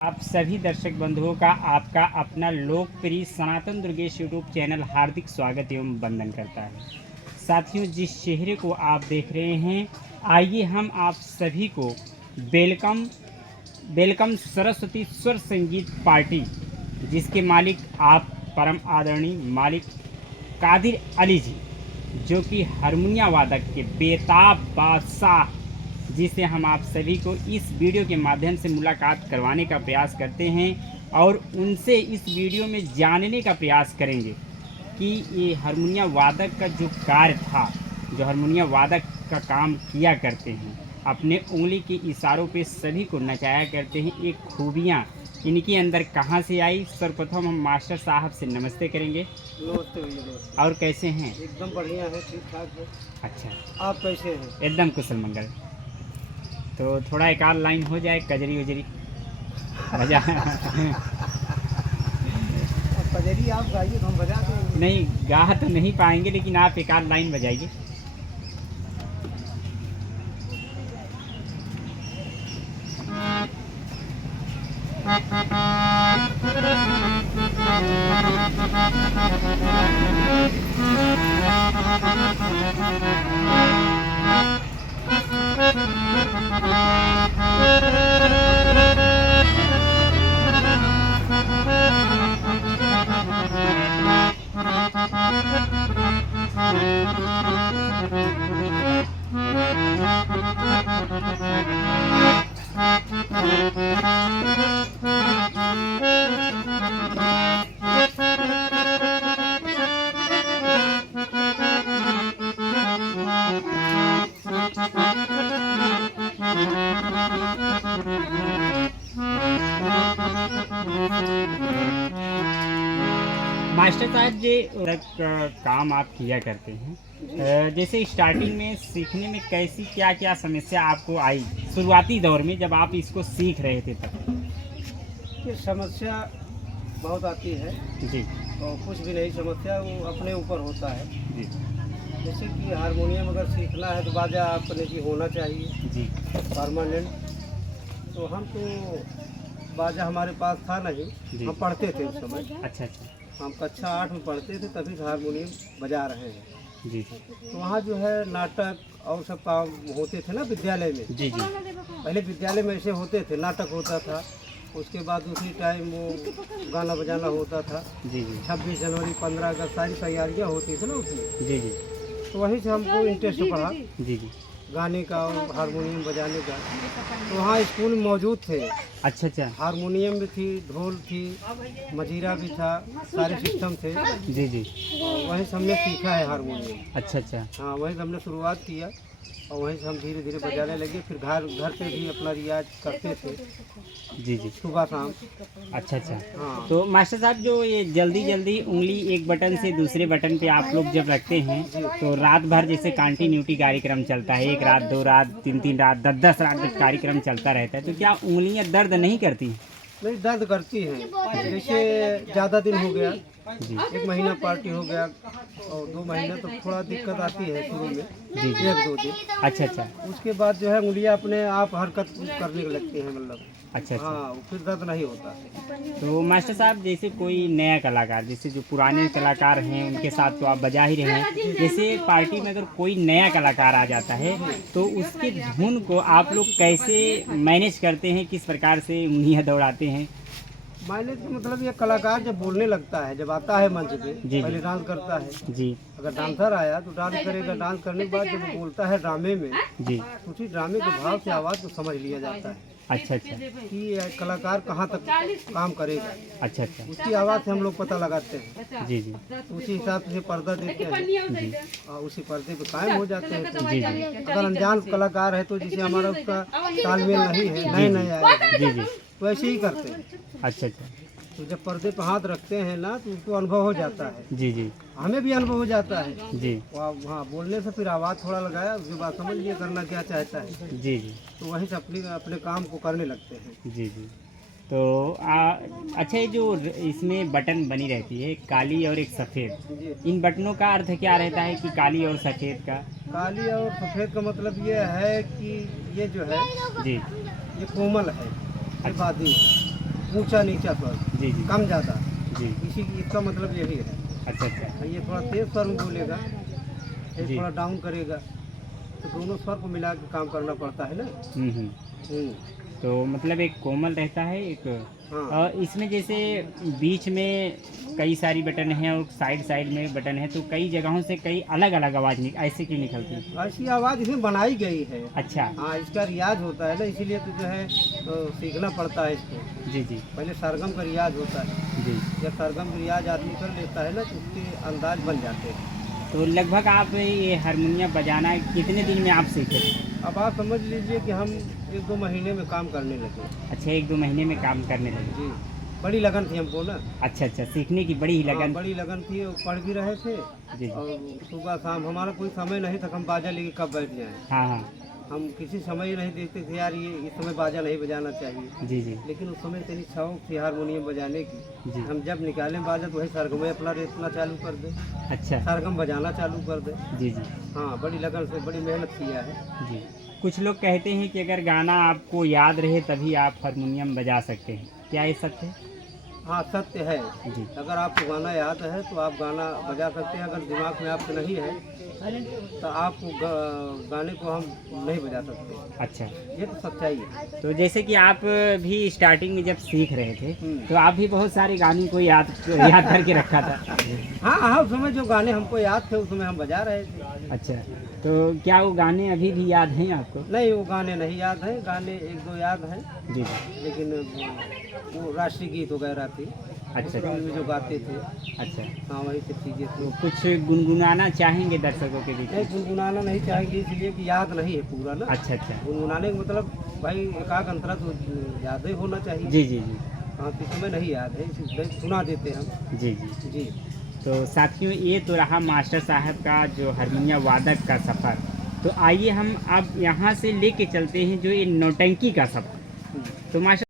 आप सभी दर्शक बंधुओं का आपका अपना लोकप्रिय सनातन दुर्गेश यूट्यूब चैनल हार्दिक स्वागत एवं वंदन करता है। साथियों, जिस चेहरे को आप देख रहे हैं, आइए हम आप सभी को वेलकम वेलकम सरस्वती स्वर संगीत पार्टी, जिसके मालिक आप परम आदरणीय मालिक कादिर अली जी, जो कि हारमोनिया वादक के बेताब बादशाह, जिसे हम आप सभी को इस वीडियो के माध्यम से मुलाकात करवाने का प्रयास करते हैं और उनसे इस वीडियो में जानने का प्रयास करेंगे कि ये हारमोनिया वादक का जो कार्य था, जो हारमोनिया वादक का काम किया करते हैं, अपने उंगली के इशारों पे सभी को नचाया करते हैं, ये खूबियाँ इनके अंदर कहाँ से आई। सर्वप्रथम हम मास्टर साहब से नमस्ते करेंगे। नमस्ते भैया, नमस्ते। और कैसे हैं? एकदम बढ़िया है, ठीक ठाक है। अच्छा, आप कैसे हैं? एकदम कुशल मंगल। तो थोड़ा एक आध लाइन हो जाए, कजरी उजरी बजा। अब कजरी आप गाइए तो हम बजा देंगे। नहीं, गा तो नहीं पाएंगे, लेकिन आप एक आध लाइन बजाइए। मास्टर साहब, जे काम आप किया करते हैं, जैसे स्टार्टिंग में सीखने में कैसी क्या क्या समस्या आपको आई शुरुआती दौर में, जब आप इसको सीख रहे थे तब? ये समस्या बहुत आती है जी और कुछ भी नहीं, समस्या वो अपने ऊपर होता है। जी जैसे कि हारमोनियम अगर सीखना है तो बाजा अपने की होना चाहिए जी परमानेंट। तो हम तो बाजा हमारे पास था नहीं, जी। हम पढ़ते थे उस समय। अच्छा अच्छा। हम कक्षा 8 में पढ़ते थे, तभी से हारमोनियम बजा रहे हैं। जी जी तो वहाँ जो है नाटक और सब काम होते थे ना विद्यालय में। जी जी पहले विद्यालय में ऐसे होते थे, नाटक होता था, उसके बाद उसी टाइम वो गाना बजाना होता था। जी जी 26 जनवरी 15 अगस्त सारी तैयारियां होती थी ना उसमें। जी जी तो वहीं से हमको इंटरेस्ट पड़ा जी जी। गाने का और हारमोनियम बजाने का। तो वहाँ स्कूल में मौजूद थे, अच्छा अच्छा। हारमोनियम भी थी, ढोल थी, मजीरा भी था, सारे सिस्टम थे। जी जी। और वहीं से हमने सीखा है हारमोनियम। अच्छा अच्छा। हाँ, वहीं से हमने शुरुआत किया और वहीं से हम धीरे धीरे बजाने लगे। फिर घर घर पे भी अपना रियाज करते थे, जी जी। सुबह शाम। अच्छा अच्छा। हाँ, तो मास्टर साहब, जो ये जल्दी जल्दी उंगली एक बटन से दूसरे बटन पे आप लोग जब रखते हैं, तो रात भर जैसे कंटिन्यूटी कार्यक्रम चलता है, एक रात, दो रात, तीन तीन रात, 10 रात तक कार्यक्रम चलता रहता है, तो क्या उंगलियां दर्द नहीं करती? नहीं, दर्द करती हैं। जैसे ज़्यादा दिन हो गया, जी 1 महीना पार्टी हो गया और 2 महीना, तो थोड़ा दिक्कत आती है शुरू में, जी जी। 1-2 दिन। अच्छा अच्छा। उसके बाद जो है उंगलियां अपने आप हरकत करने लगती हैं, मतलब। अच्छा अच्छा। हाँ, फिर दर्द नहीं होता। तो मास्टर साहब, जैसे कोई नया कलाकार, जैसे जो पुराने कलाकार हैं उनके साथ तो आप बजा ही रहे हैं, जैसे पार्टी में अगर कोई नया कलाकार आ जाता है, तो उसकी धुन को आप लोग कैसे मैनेज करते हैं, किस प्रकार से उंगलियां दौड़ाते हैं? माइलेज का मतलब ये कलाकार जब बोलने लगता है, जब आता है मंच पे, जी। पहले डांस करता है। जी अगर डांसर आया तो डांस करेगा, डांस करने के बाद जब वो बोलता है ड्रामे में, जी। तो उसी ड्रामे के भाव से आवाज़ को समझ लिया जाता है अच्छा अच्छा। कि ये कलाकार कहाँ तक काम करेगा। अच्छा अच्छा। उसकी आवाज़ से हम लोग पता लगाते हैं, जी जी तो उसी हिसाब से पर्दा देते हैं जी और उसी पर्दे पे कायम हो जाते हैं। तो जी जी अगर अनजान कलाकार है तो जैसे हमारा उसका तालमेल नहीं है, नए नए आए, जी जी। तो ऐसे ही करते हैं। अच्छा अच्छा। तो जब पर्दे पे हाथ रखते हैं ना, तो उसको अनुभव हो जाता है, जी जी हमें भी अनुभव हो जाता है। जी वहाँ बोलने से फिर आवाज़ थोड़ा लगाया, उसके बाद समझ लिए करना क्या चाहता है, जी जी तो वहीं से अपने अपने काम को करने लगते हैं। जी जी। तो अच्छा, ये जो इसमें बटन बनी रहती है, काली और एक सफ़ेद, जी, इन बटनों का अर्थ क्या रहता है कि काली और सफ़ेद का? काली और सफ़ेद का मतलब ये है कि ये जो है, जी ये कोमल है, ये अच्छा। वादी है। ऊंचा नीचा स्वर, जी जी कम ज़्यादा, जी। इसी इसका मतलब यही है। अच्छा अच्छा ये थोड़ा तेज स्वर में बोलेगा, ये जी। थोड़ा डाउन करेगा, तो दोनों स्वर को मिला के काम करना पड़ता है ना। हम्म। हम्म, तो मतलब एक कोमल रहता है एक, हाँ। और इसमें जैसे बीच में कई सारी बटन हैं और साइड साइड में बटन है, तो कई जगहों से कई अलग अलग आवाज़ ऐसे क्यों निकलती है? ऐसी आवाज़ इसमें बनाई गई है। अच्छा। हाँ, इसका रियाज होता है ना, इसीलिए तो जो है सीखना पड़ता है इसको। जी जी पहले सरगम का रियाज होता है, जी। जब सरगम का रियाज आदमी कर लेता है ना तो उसके अंदाज बन जाते हैं। तो लगभग आप ये हारमोनियम बजाना कितने दिन में आप सीखे थे? अब आप समझ लीजिए कि हम 1-2 महीने में काम करने लगे। अच्छा, 1-2 महीने में काम करने लगे। जी, बड़ी लगन थी हमको ना। अच्छा अच्छा, सीखने की बड़ी ही हाँ, लगन। बड़ी लगन थी और पढ़ भी रहे थे। जी जी। और सुबह शाम हमारा कोई समय नहीं था कि हम बाजा लेके कब बैठ जाएं। हाँ हाँ। हम किसी समय ही नहीं देखते थे यार ये इस समय बाजा नहीं बजाना चाहिए। जी जी लेकिन उस समय इतनी शौक थी हारमोनियम बजाने की, जी। हम जब निकालें बाजा तो वही सरगम में अपना रेतना चालू कर दे, अच्छा। सरगम बजाना चालू कर दे। जी जी हाँ, बड़ी लगन से बड़ी मेहनत किया है। जी। कुछ लोग कहते हैं कि अगर गाना आपको याद रहे तभी आप हारमोनियम बजा सकते हैं, क्या ये सत्य है? हाँ, सत्य है। जी। अगर आपको गाना याद है तो आप गाना बजा सकते हैं, अगर दिमाग में आपके नहीं है तो आप गाने को हम नहीं बजा सकते। अच्छा। ये तो सच्चाई है। तो जैसे कि आप भी स्टार्टिंग में जब सीख रहे थे तो आप भी बहुत सारे गाने को याद करके रखा था। हाँ हाँ, उस समय जो गाने हमको याद थे उस समय हम बजा रहे थे। अच्छा, तो क्या वो गाने अभी भी याद हैं आपको? नहीं, वो गाने नहीं याद हैं, गाने 1-2 याद हैं, जी जी। लेकिन वो राष्ट्रीय गीत वगैरह थे, अच्छा स्कूल में जो गाते थे। अच्छा। हाँ, वही सब चीज़ें तो थी। कुछ गुनगुनाना चाहेंगे दर्शकों के बीच नहीं, में? गुनगुनाना नहीं चाहेंगे इसलिए कि याद नहीं है पूरा ना। अच्छा अच्छा। गुनगुनाने का मतलब भाई एकाक अंतरा तो याद ही होना चाहिए। जी जी जी हाँ, तो इस समय नहीं याद है, इसलिए सुना देते हम। जी जी। जी। तो साथियों, ये तो रहा मास्टर साहब का जो हारमोनियम वादक का सफ़र। तो आइए हम अब यहाँ से लेके चलते हैं जो ये नौटंकी का सफ़र। तो मास्टर